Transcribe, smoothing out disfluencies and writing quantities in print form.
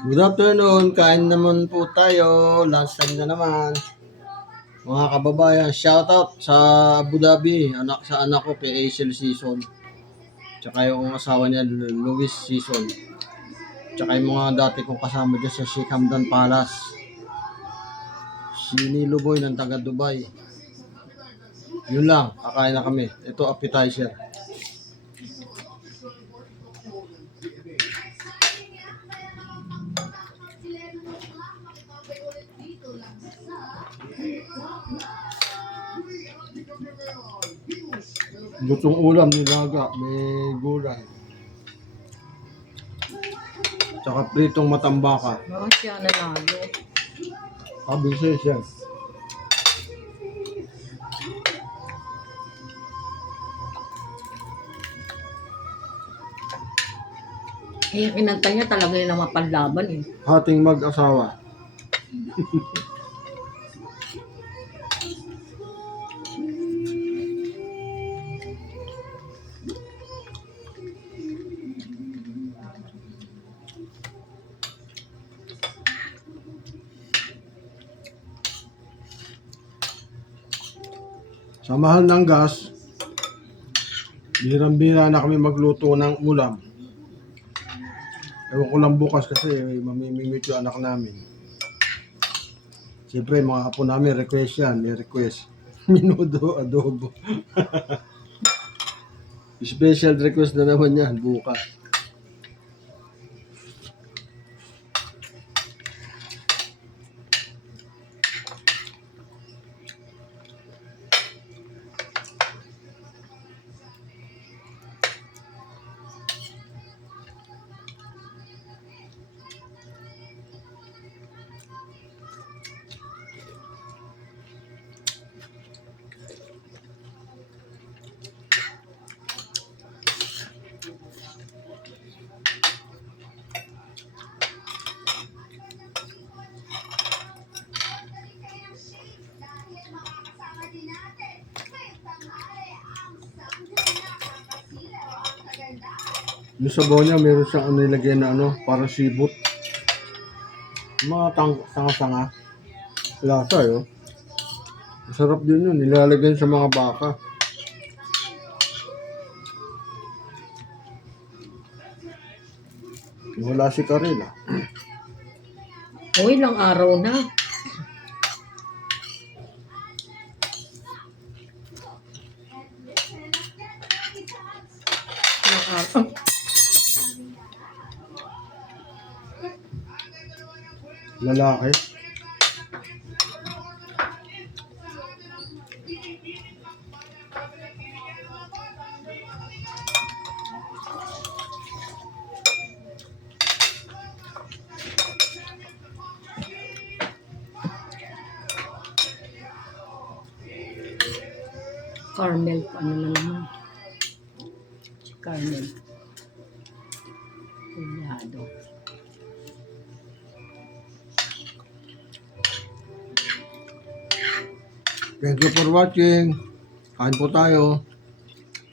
Good afternoon, kain naman po tayo. Last time na naman. Mga kababayan, shoutout sa Abu Dhabi, sa anak ko kay Aisel Season. Tsaka yung asawa niya, Luis Season. Tsaka yung mga dati kong kasama dyan sa Sheikh Hamdan Palace. Si Nilo Boy ng taga Dubai. Yun lang, kakain na kami. Ito appetizer. Lutong ulam, nilaga, may gulay. Tsaka pritong matambaka. Bakit siya nanalo? Kabisay siya. Eh, yung inanta niya talaga yung mapanlaban eh. Hating mag-asawa. Sa mahal ng gas, birang-bira na kami magluto ng ulam. Ewan ko lang bukas kasi mamimimit yung anak namin. Siyempre, mga apo namin, request yan. May request. Minudo, adobo. Special request na naman yan, bukas. Yung sabaw niya, meron siyang nilagay na para sibot. Mga tanga-tanga. Lasa yun. Masarap din yun. Nilalagyan sa mga baka. Wala si Karel ah. O, ilang araw na. Ilang araw. Lalaki. Carmel, ano na naman. Si Carmel. Punyado. Thank you for watching. Kain po tayo.